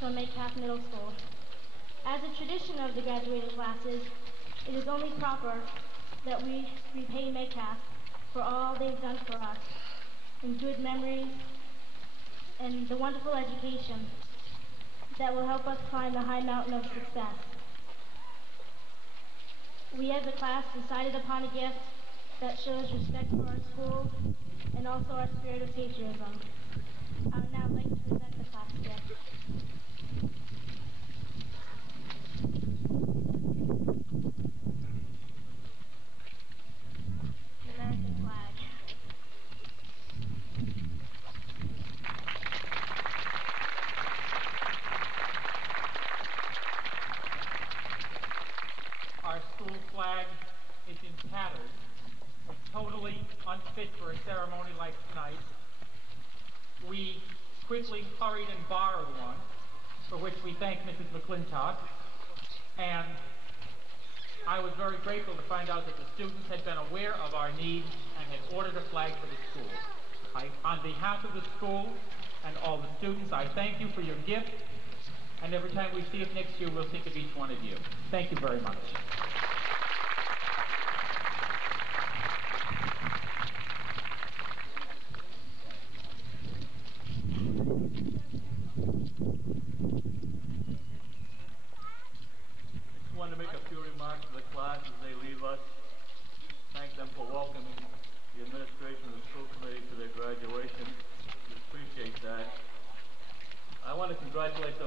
from Metcalf Middle School. As a tradition of the graduating classes, it is only proper that we repay Metcalf for all they've done for us, in good memories and the wonderful education that will help us climb the high mountain of success. We as a class decided upon a gift that shows respect for our school and also our spirit of patriotism. I would now like to present the class gift. The American flag. Our school flag is in tatters, totally unfit for a ceremony like tonight. We quickly hurried and borrowed one, for which we thank Mrs. McClintock, and I was very grateful to find out that the students had been aware of our need and had ordered a flag for the school. On behalf of the school and all the students, I thank you for your gift, and every time we see it next year, we'll think of each one of you. Thank you very much.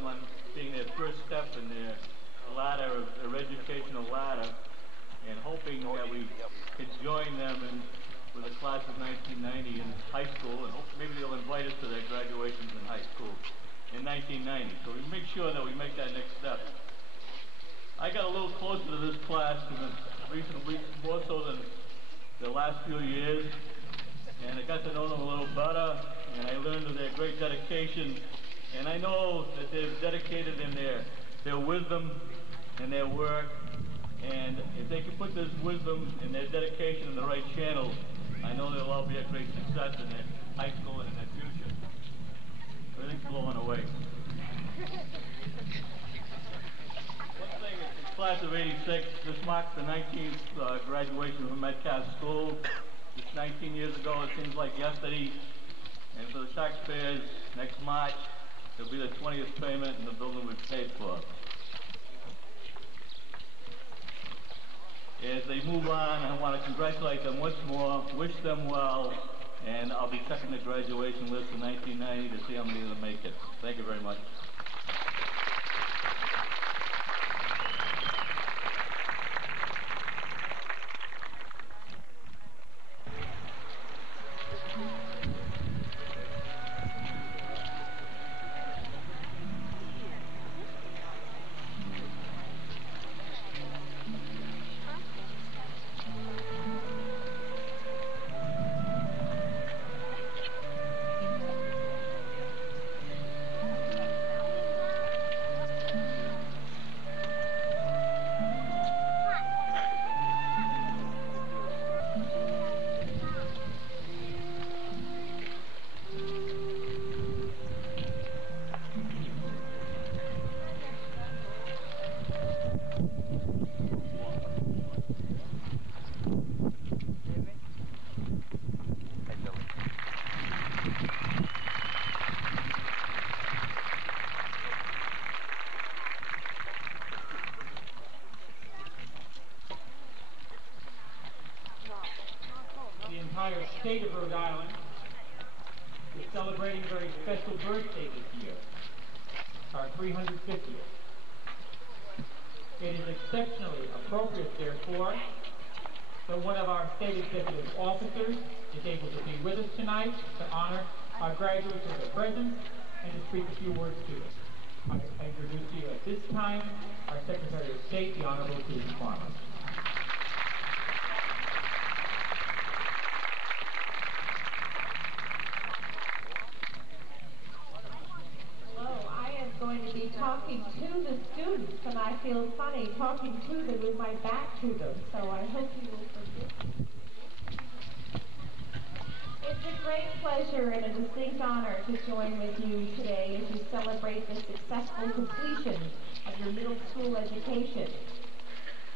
them on being their first step in their ladder, their educational ladder, and hoping that we could join them with the class of 1990 in high school, and maybe they'll invite us to their graduations in high school in 1990. So we make sure that we make that next step. I got a little closer to this class in the recent weeks, more so than the last few years, and I got to know them a little better, and I learned of their great dedication, and I know that they've dedicated in their wisdom and their work, and if they can put this wisdom and their dedication in the right channels, I know they'll all be a great success in their high school and in their future. Everything's blowing away. One thing, the class of '86, this marks the 19th graduation from Metcalf School. It's 19 years ago, it seems like yesterday. And for the taxpayers, next March, it'll be the 20th payment and the building was paid for. As they move on, I want to congratulate them once more, wish them well, and I'll be checking the graduation list in 1990 to see how many of them make it. Thank you very much. Entire state of Rhode Island is celebrating a very special birthday this year, our 350th. It is exceptionally appropriate, therefore, that one of our state executive officers is able to be with us tonight to honor our graduates with their presence and to speak a few words to us. I introduce to you at this time our Secretary of State, the Honorable Susan Farmer. Going to be talking to the students, and I feel funny talking to them with my back to them, so I hope you will forgive me. It's a great pleasure and a distinct honor to join with you today as you celebrate the successful completion of your middle school education.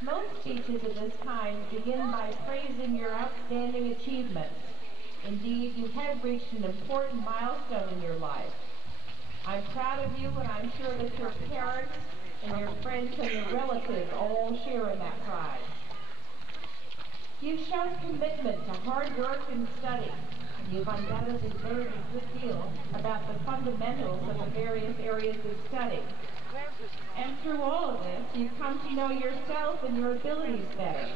Most speeches of this kind begin by praising your outstanding achievements. Indeed, you have reached an important milestone in your life. I'm proud of you, and I'm sure that your parents and your friends and your relatives all share in that pride. You've shown commitment to hard work and study. You've undoubtedly learned a good deal about the fundamentals of the various areas of study. And through all of this, you've come to know yourself and your abilities better.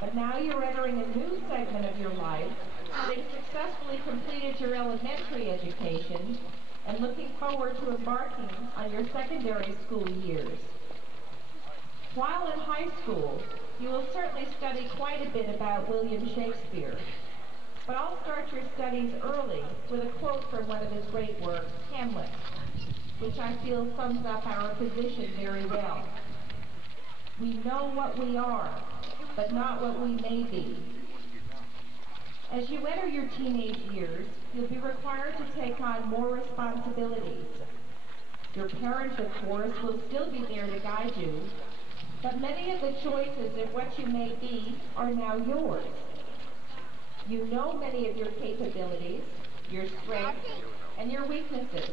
But now you're entering a new segment of your life, having successfully completed your elementary education and looking forward to embarking on your secondary school years. While in high school, you will certainly study quite a bit about William Shakespeare. But I'll start your studies early with a quote from one of his great works, Hamlet, which I feel sums up our position very well. We know what we are, but not what we may be. As you enter your teenage years, you'll be required to take on more responsibilities. Your parents, of course, will still be there to guide you, but many of the choices of what you may be are now yours. You know many of your capabilities, your strengths, and your weaknesses.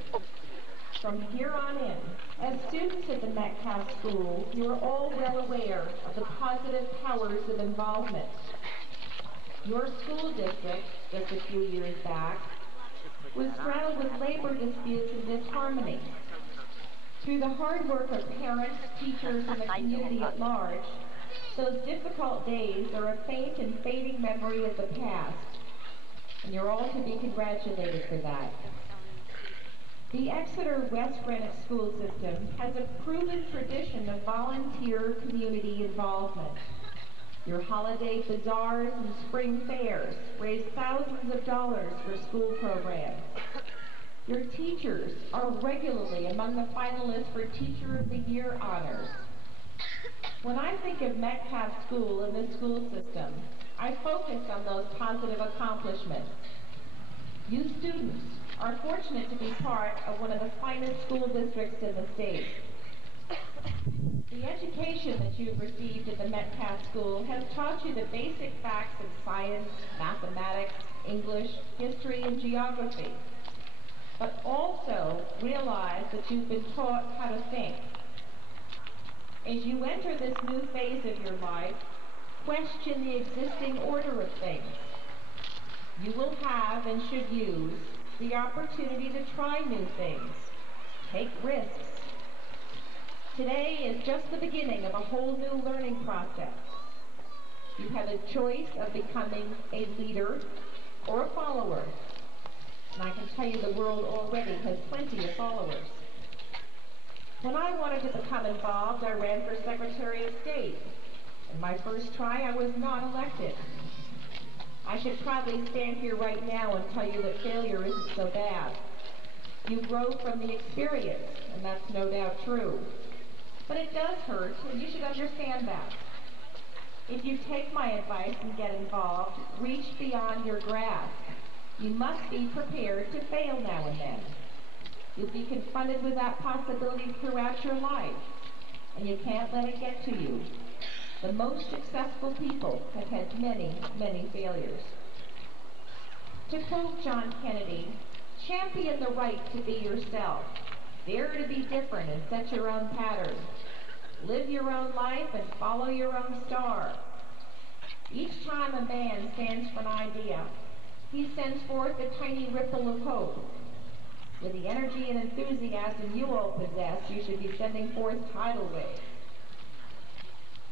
From here on in, as students at the Metcalf School, you are all well aware of the positive powers of involvement. Your school district, just a few years back, was straddled with labor disputes and disharmony. Through the hard work of parents, teachers, and the community at large, those difficult days are a faint and fading memory of the past, and you're all to be congratulated for that. The Exeter West Greenwich school system has a proven tradition of volunteer community involvement. Your holiday bazaars and spring fairs raise thousands of dollars for school programs. Your teachers are regularly among the finalists for Teacher of the Year honors. When I think of Metcalf School and the school system, I focus on those positive accomplishments. You students are fortunate to be part of one of the finest school districts in the state. The education that you've received at the Metcalf School has taught you the basic facts of science, mathematics, English, history, and geography. But also realize that you've been taught how to think. As you enter this new phase of your life, question the existing order of things. You will have and should use the opportunity to try new things, take risks. Today is just the beginning of a whole new learning process. You have a choice of becoming a leader or a follower. And I can tell you the world already has plenty of followers. When I wanted to become involved, I ran for Secretary of State. In my first try, I was not elected. I should probably stand here right now and tell you that failure isn't so bad. You grow from the experience, and that's no doubt true. But it does hurt, and you should understand that. If you take my advice and get involved, reach beyond your grasp. You must be prepared to fail now and then. You'll be confronted with that possibility throughout your life, and you can't let it get to you. The most successful people have had many, many failures. To quote John Kennedy, champion the right to be yourself. Dare to be different and set your own pattern. Live your own life and follow your own star. Each time a man stands for an idea, he sends forth a tiny ripple of hope. With the energy and enthusiasm you all possess, you should be sending forth tidal waves.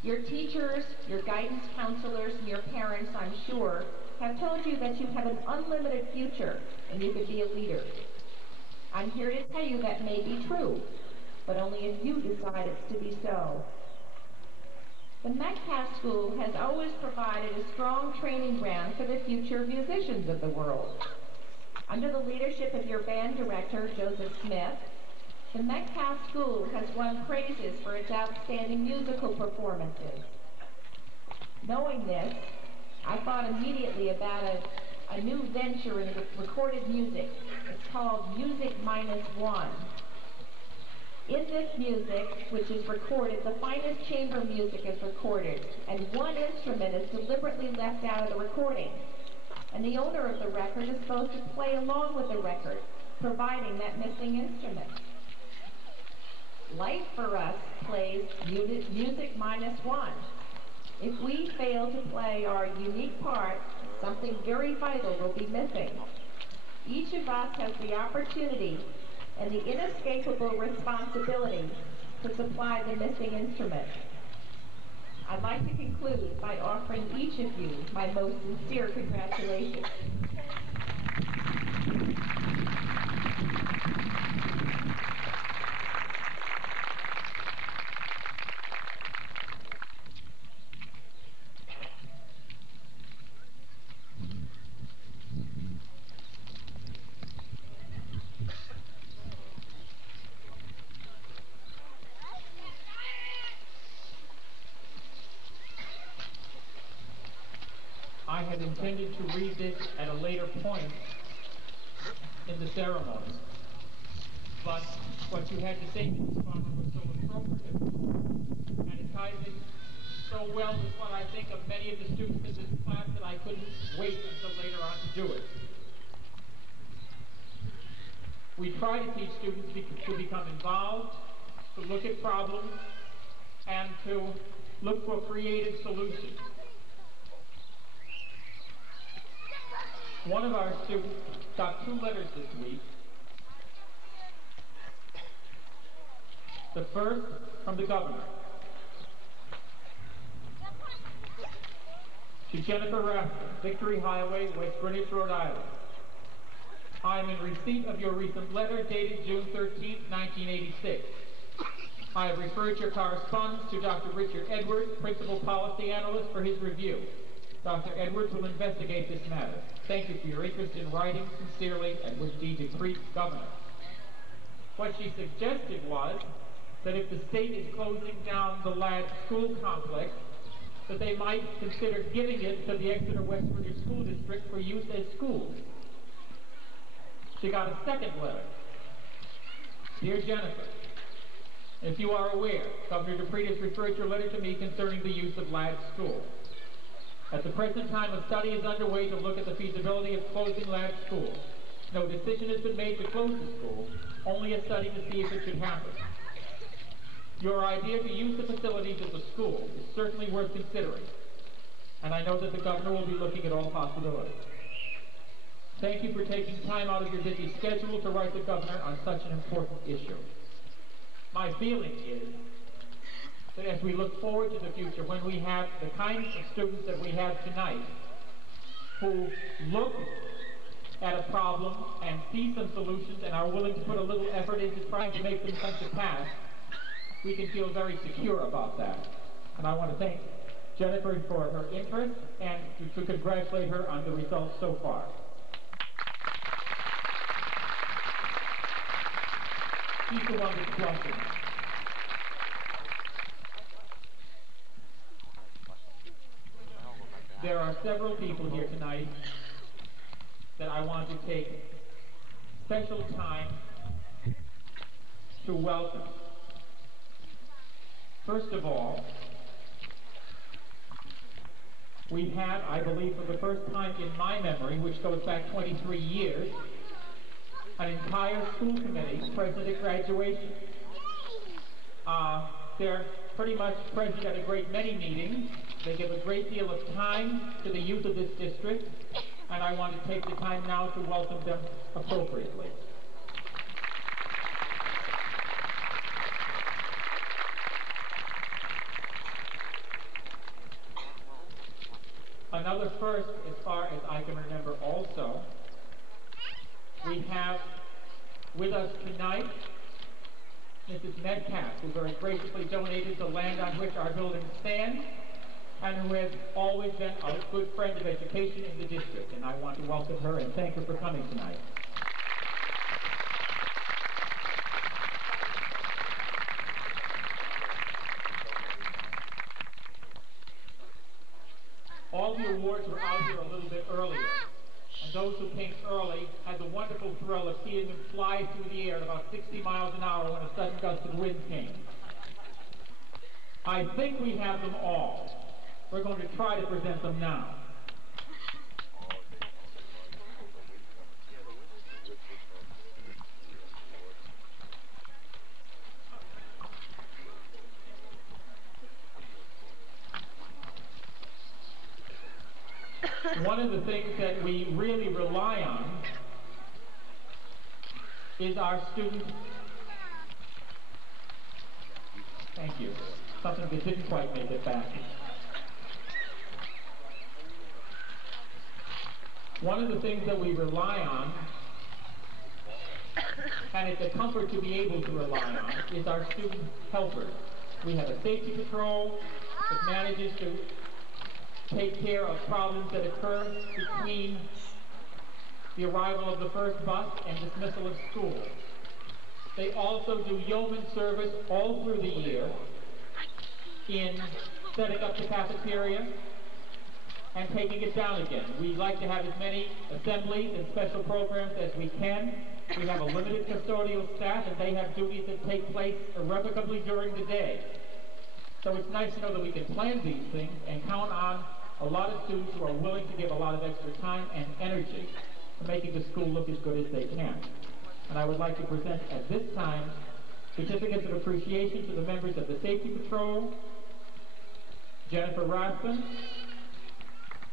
Your teachers, your guidance counselors, and your parents, I'm sure, have told you that you have an unlimited future and you could be a leader. I'm here to tell you that may be true, but only if you decide it's to be so. The Metcalf School has always provided a strong training ground for the future musicians of the world. Under the leadership of your band director, Joseph Smith, the Metcalf School has won praises for its outstanding musical performances. Knowing this, I thought immediately about a new venture in recorded music. It's called Music -1. In this music, which is recorded, the finest chamber music is recorded, and one instrument is deliberately left out of the recording. And the owner of the record is supposed to play along with the record, providing that missing instrument. Life for us plays Music -1. If we fail to play our unique part, something very vital will be missing. Each of us has the opportunity and the inescapable responsibility to supply the missing instrument. I'd like to conclude by offering each of you my most sincere congratulations. I had intended to read this at a later point in the ceremony, but what you had to say, Mrs. Farmer, was so appropriate, and it ties in so well with what I think of many of the students in this class that I couldn't wait until later on to do it. We try to teach students to become involved, to look at problems, and to look for creative solutions. One of our students got 2 letters this week. The first from the governor. To Jennifer Raskin, Victory Highway, West Greenwich, Rhode Island. I am in receipt of your recent letter dated June 13, 1986. I have referred your correspondence to Dr. Richard Edwards, Principal Policy Analyst, for his review. Dr. Edwards will investigate this matter. Thank you for your interest in writing. Sincerely, Edward D. Dupree, Governor. What she suggested was that if the state is closing down the Ladd School Complex, that they might consider giving it to the Exeter West Greenwich School District for use as schools. She got a second letter. Dear Jennifer, if you are aware, Governor Dupree has referred your letter to me concerning the use of Ladd School. At the present time, a study is underway to look at the feasibility of closing Ladd School. No decision has been made to close the school, only a study to see if it should happen. Your idea to use the facilities of the school is certainly worth considering, and I know that the governor will be looking at all possibilities. Thank you for taking time out of your busy schedule to write the governor on such an important issue. My feeling is that as we look forward to the future, when we have the kinds of students that we have tonight, who look at a problem and see some solutions and are willing to put a little effort into trying to make them come to pass, we can feel very secure about that. And I want to thank Jennifer for her interest and to congratulate her on the results so far. She's the one that's blushing. There are several people here tonight that I want to take special time to welcome. First of all, we have, I believe for the first time in my memory, which goes back 23 years, an entire school committee present at graduation. They're pretty much present at a great many meetings. They give a great deal of time to the youth of this district, and I want to take the time now to welcome them appropriately. Another first, as far as I can remember also, we have with us tonight Mrs. Metcalf, who very graciously donated the land on which our building stands, and who has always been a good friend of education in the district. And I want to welcome her and thank her for coming tonight. All the awards were out here a little bit earlier, and those who came early had the wonderful thrill of seeing them fly through the air at about 60 miles an hour when a sudden gust of wind came. I think we have them all. We're going to try to present them now. One of the things that we really rely on is our student. Thank you. Something that didn't quite make it back. One of the things that we rely on, and it's a comfort to be able to rely on, is our student helpers. We have a safety patrol that manages to take care of problems that occur between the arrival of the first bus and dismissal of school. They also do yeoman service all through the year in setting up the cafeteria and taking it down again. We like to have as many assemblies and special programs as we can. We have a limited custodial staff, and they have duties that take place irrevocably during the day. So it's nice to know that we can plan these things and count on a lot of students who are willing to give a lot of extra time and energy to making the school look as good as they can. And I would like to present at this time certificates of appreciation to the members of the Safety Patrol, Jennifer Raskin,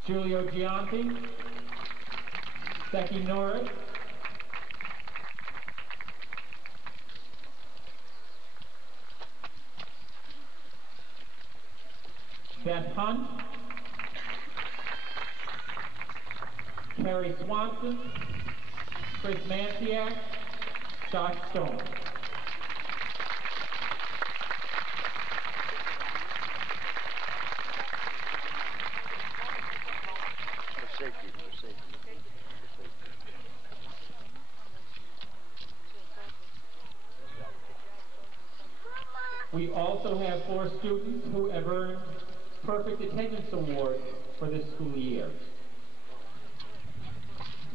Giulio Gianti, Becky Norris, Hunt, Carrie Swanson, Chris Manciak, Josh Stone. We also have 4 students who have earned Perfect Attendance Awards for this school year.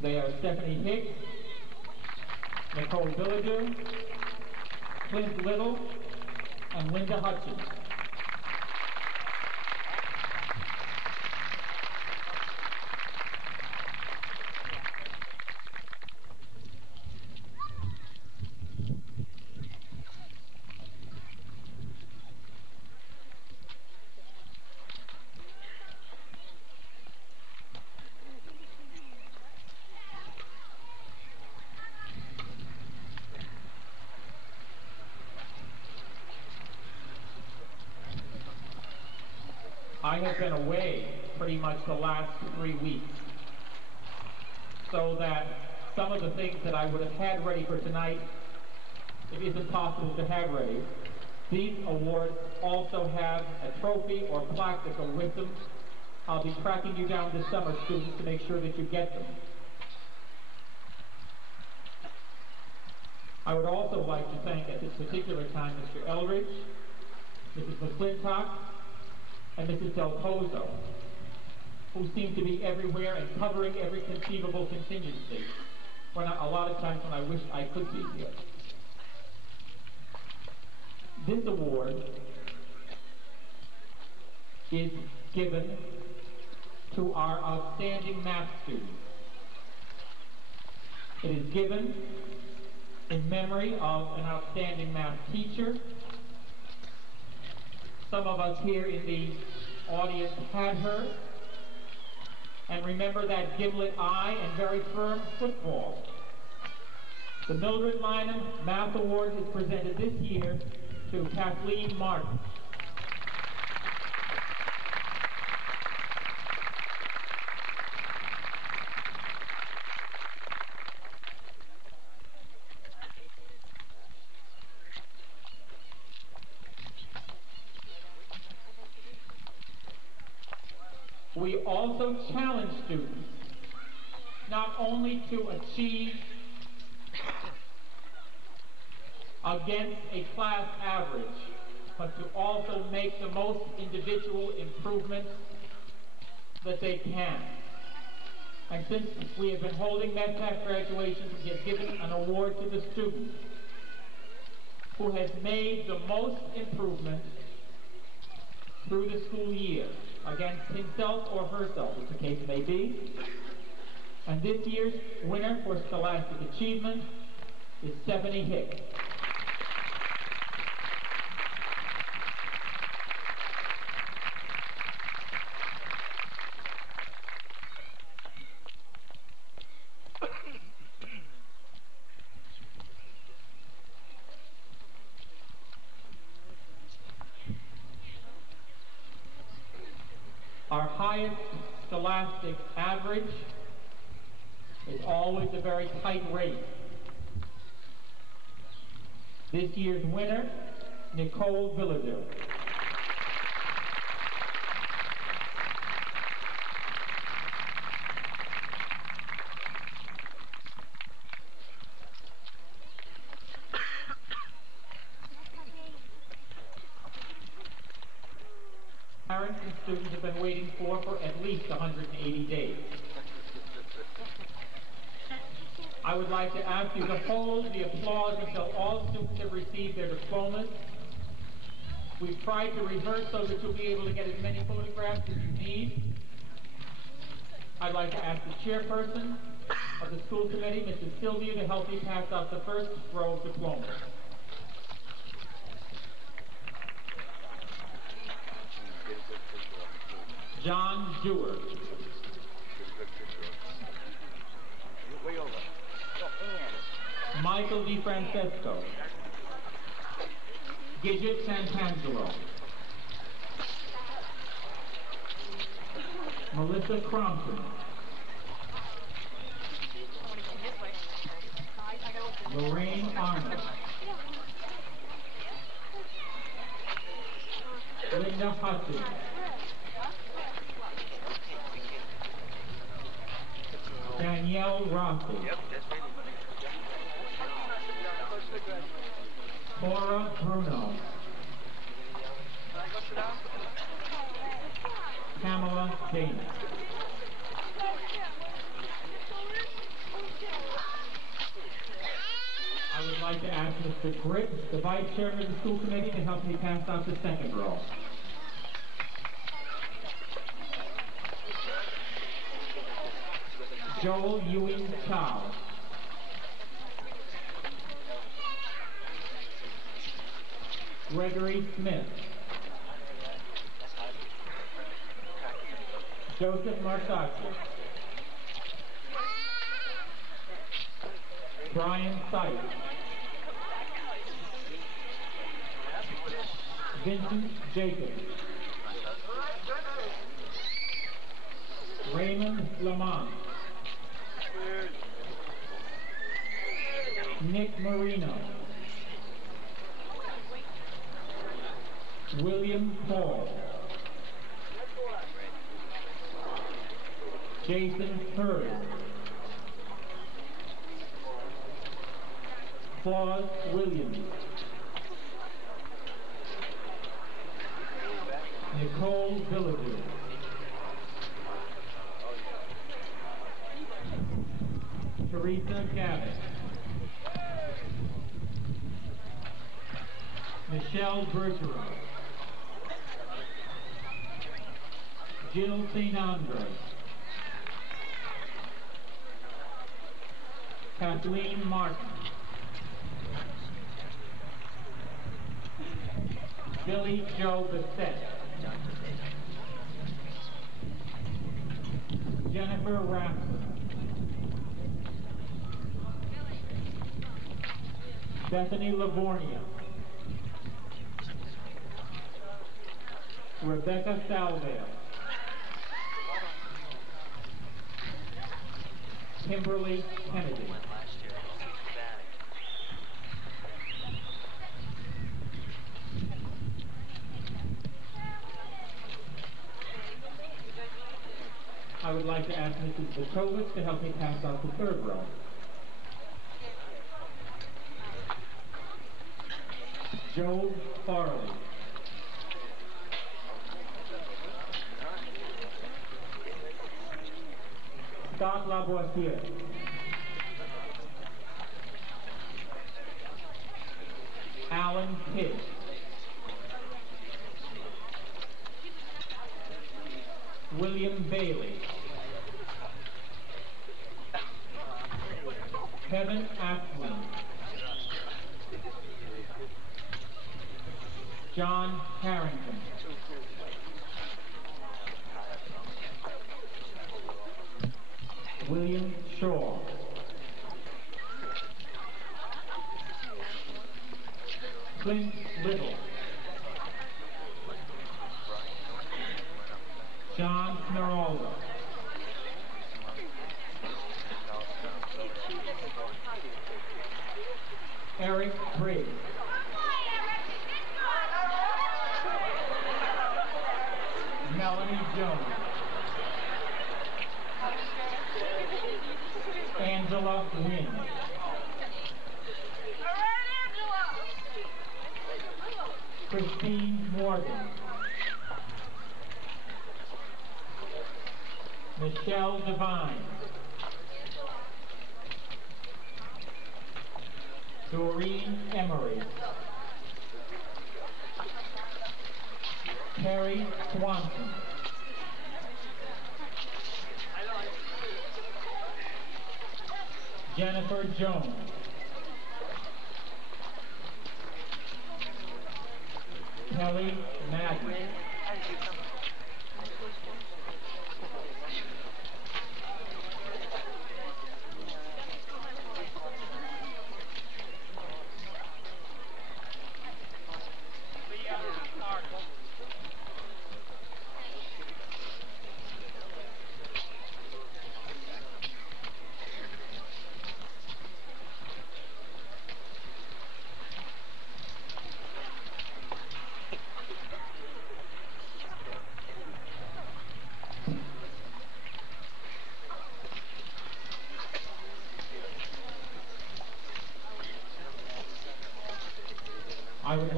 They are Stephanie Hicks, Nicole Billadu, Clint Little, and Linda Hutchins. I have been away pretty much the last 3 weeks, so that some of the things that I would have had ready for tonight, it isn't possible to have ready. These awards also have a trophy or plaque that go with them. I'll be tracking you down this summer, students, to make sure that you get them. I would also like to thank at this particular time Mr. Eldridge, Mrs. McClintock, and Mrs. Del Pozo, who seem to be everywhere and covering every conceivable contingency, when a lot of times when I wish I could be here. This award is given to our outstanding math students. It is given in memory of an outstanding math teacher. Some of us here in the audience had her, and remember that gimlet eye and very firm football. The Mildred Lynham Math Award is presented this year to Kathleen Martin. We also challenge students not only to achieve against a class average, but to also make the most individual improvements that they can. And since we have been holding Metcalf graduations, we have given an award to the student who has made the most improvement through the school year, against himself or herself, as the case may be. And this year's winner for Scholastic Achievement is Stephanie Hicks. Our highest scholastic average is always a very tight race. This year's winner, Nicole Billadu. Parents and students have been waiting for at least 180 days. I would like to ask you to hold the applause until all students have received their diplomas. We've tried to rehearse so that you'll be able to get as many photographs as you need. I'd like to ask the chairperson of the school committee, Mrs. Sylvia, to help me pass out the first row of diplomas. John Dewar. Michael DiFrancesco. Gidget Santangelo. Melissa Crompton. Lorraine Arnold. Linda Hudson. Danielle Rossi. Cora Bruno. Pamela Dana. I would like to ask Mr. Griggs, the Vice Chairman of the School Committee, to help me pass out the second row. Joel Ewing Chow. Gregory Smith. Joseph Marsacci. Brian Sykes. Vincent Jacobs. Raymond Lamont. Nick Marino. William Paul. Jason Hurd. Claude Williams. Nicole Villager. Teresa Gavitt. Michelle Bergeron. Jill St. Andre. Kathleen Martin. Billy Joe Bissett. Jennifer Rasmussen. Bethany Livornia. Rebecca Salvale. Kimberly Kennedy. I would like to ask Mrs. Bukovic to help me pass out the third row. Joe Farley. Scott Lavoisier. Alan Kidd. William Bailey. Kevin Ackman. John Harrington. William Shaw. Clint Little. John Smeralda. Eric Briggs. Melanie Jones. Angela Wynn. Christine Morgan. Michelle Devine. Doreen Emery. Terry Swanson. Jennifer Jones. Kelly Madden.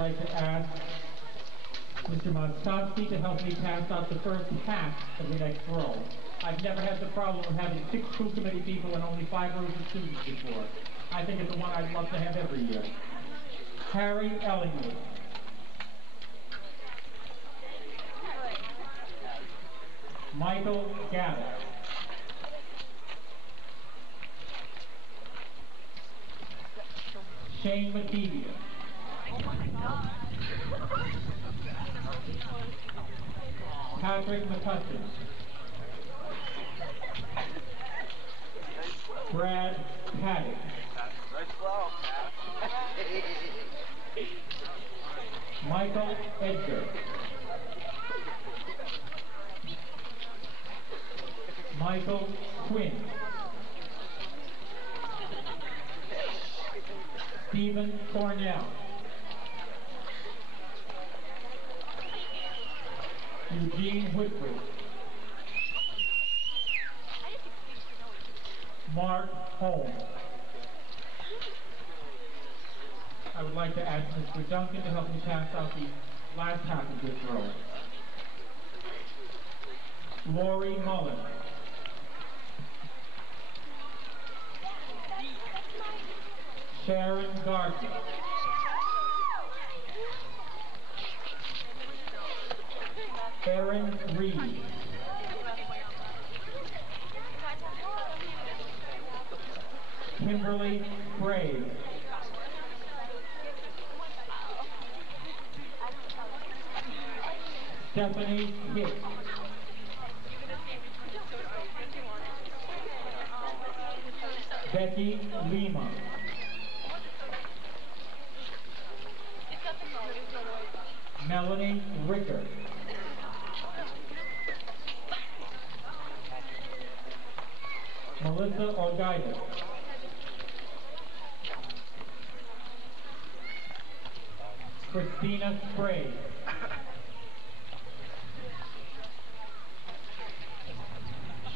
like to ask Mr. Mostovsky to help me pass out the first half of the next row. I've never had the problem of having 6 school committee people and only 5 rows of students before. I think it's the one I'd love to have every year. Harry Ellingwood. Michael Gaddis. Shane Matevia. Patrick McCutcheon. Brad Paddock. Michael Edgar. Michael Quinn. Stephen Cornell. Eugene Whitford. Mark Holmes. I would like to ask Mr. Duncan to help me pass out the last half of this row. Lori Mullen. Sharon Gardner. Aaron Reed. Kimberly Craig. Stephanie Hicks. Becky Lima. Melanie Ricker. Melissa O'Geider. Christina Sprague.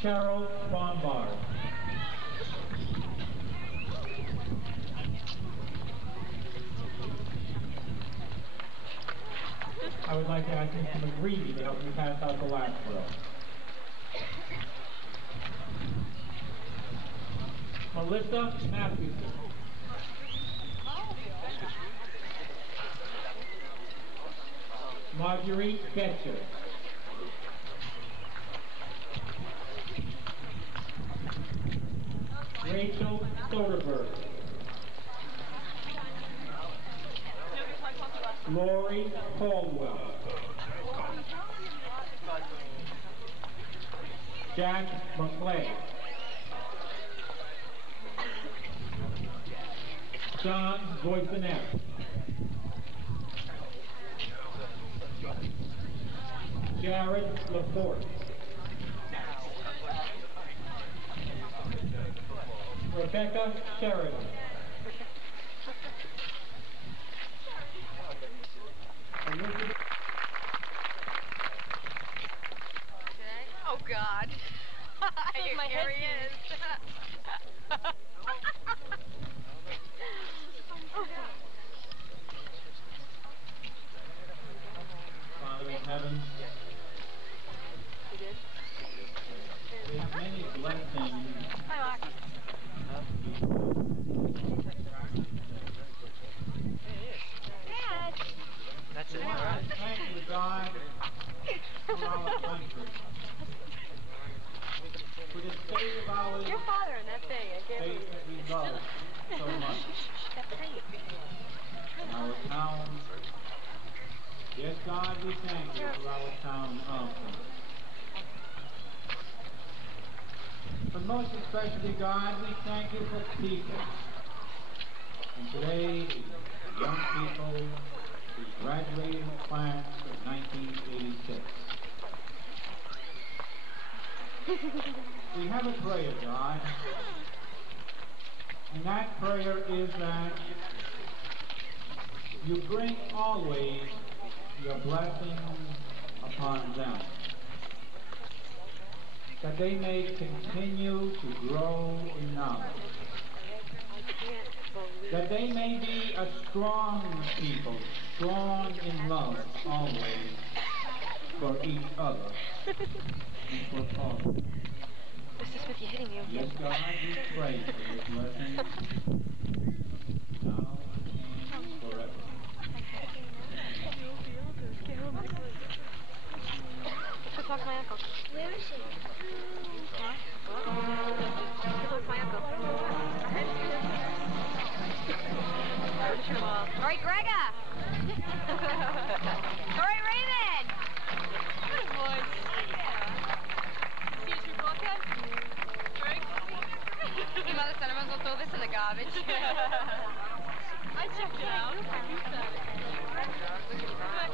Cheryl Bombard. I would like to ask Mr. McGreevy to help me pass out the last row. Melissa Matthewson. Marjorie Betcher. Rachel Soderberg. Lori Caldwell. Jack McClay. John Boysonet. Jared Laporte. Rebecca Sheridan. Oh God. Here he is. Father in heaven, we have many blessings. Dad. That's it. Thank you, God, for our country. For the state of our Your father in that thing. I can't state that we love so much. And our town. Yes, God, we thank you for our town also. But most especially, God, we thank you for people. And today, the young people who graduated class of 1986. We have a prayer, God. And that prayer is that you bring always your blessings upon them, that they may continue to grow in knowledge, that they may be a strong people, strong in love always for each other and for all. This is with you hitting you. Yes, God, we pray for this lesson now and forever. Let's go talk to my uncle. Where is he? Huh? Let's go talk to my uncle. All right, Gregor! All right, Raymond! Good boy. See your podcast? Greg? Your mother said I'm going to throw this in the garbage. I checked it out. Back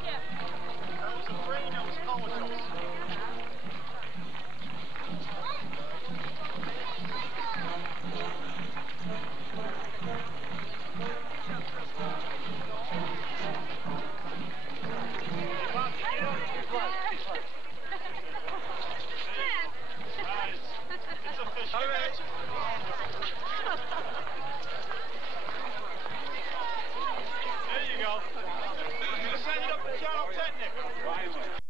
here. I was afraid I was comatose. It's official. All right. There you go. I'm going to send it up to Channel 10, Nick.